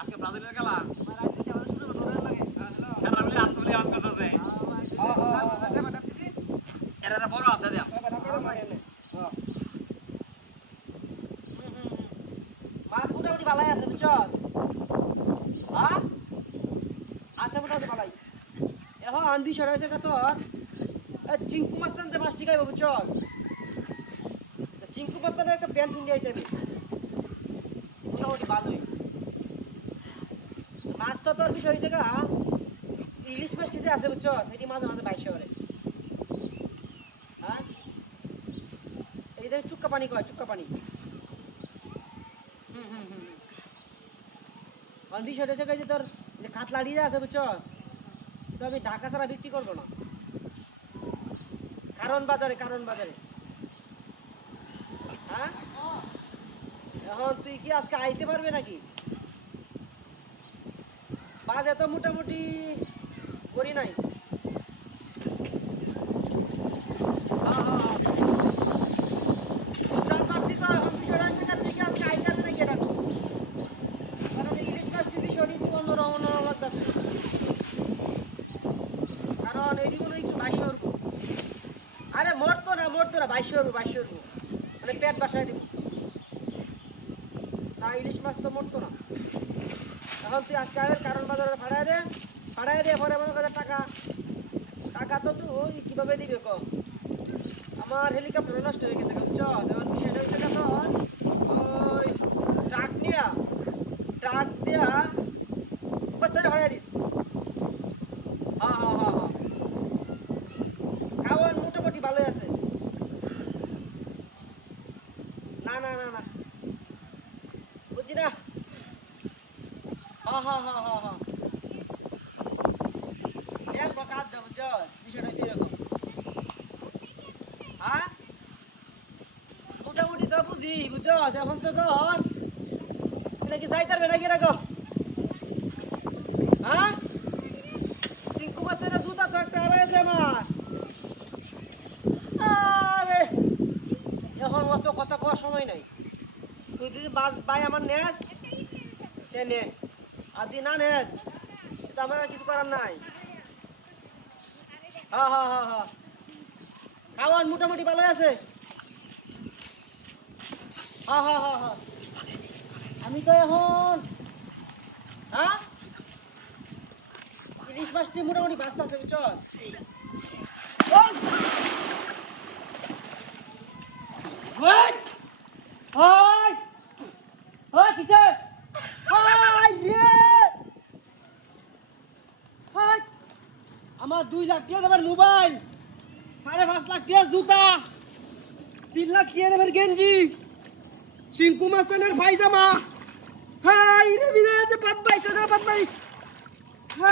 আজকে ব্রাজিলের খেলা আমার আজকে আমাদের শুরু ডরে লাগে খেলা বলে আত্মলি আউট করতেছে এরা বড় আদা দেয়া মাছ মোটামুটি ভালাই আছে বুঝছস হ্যাঁ আছে মোটামুটি ভালাই এখন বিষয় হয়েছে তোর চিঙ্কু মাস্তান যে মাছ শিখাইব বুঝছস চিঙ্কু মাস্তানের একটা প্যান্ট কিনে আইসে আমি মোটামুটি ভালোই মাছ তো তোর বিষয় হয়েছে গা ইলিশ মাছটি যে আছে বুঝছস সেটি মাঝে মাঝে বাইশে করে হ্যাঁ এই যে চুক্কা পানি কয় চুক্কা পানি বিষয়টা হচ্ছে যে তোর যে কাতলাড়ি আছে বুঝছস তো আমি ঢাকা ছাড়া বিক্রি করবো না কারণ বাজারে হ্যাঁ এখন তুই কি আজকে আইতে পারবে নাকি বাজে তো মোটামুটি করি নাই বুঝতে পারছি তো এখন বিষয়টা হচ্ছে তুই কি আজকে আইতে পারবে নাকি এটা কারণ ইলিশ মাছটি বিষয়টি একটু অন্যরকম লাগতেছে কারণ এদিকে একটু বাইশে উঠবো আরে মরতো না বাইশে উঠবো মানে পেট বাসায় দিব না ইলিশ মাছ তো মরতো না এখন তুই আজকে আগে কারণ বাজারে ফাড়াই দে পরে মনে করে টাকা তো তুই কিভাবে দিবে ক আমার হেলিকপ্টার নষ্ট হয়ে গেছে বুঝছ যেমন বিষয়টা হচ্ছে তখন ওই ট্রাক দিয়া বস্তাটা ফাড়াই দিস হ্যাঁ খাওয়ার মোটামুটি ভালোই আছে না বুঝছি না হ্যাঁ এক কাজ যাবো বুঝছস বিষয়টা হচ্ছে এরকম হ্যাঁ মোটামুটি তো বুঝি বুঝছস এখন তো তখন নাকি যাইতে পারবে নাকি রাখো হ্যাঁ চিঙ্কু মাস্টারের জুতা তো একটা আলাইছে আমার আরে এখন অত কথা কওয়ার সময় নাই তুই যদি বাই আমার নেস নে আর দি না নেস এটা আমার আর কিছু করার নাই হ্যাঁ খাওয়ার মোটামুটি ভালো আছে হ্যাঁ আমি তো এখন হ্যাঁ ইলিশ মাছটি মোটামুটি বাঁচতে আছে বুঝছস কিসে আমার 2 লাখ টাকা দেবার মোবাইল 5.5 লাখ টাকা জুতা 3 লাখ টাকা দেবার গেঞ্জি চিঙ্কু মাস্তানের পায়জামা হাই রে বিরাজ 22 টাকা 22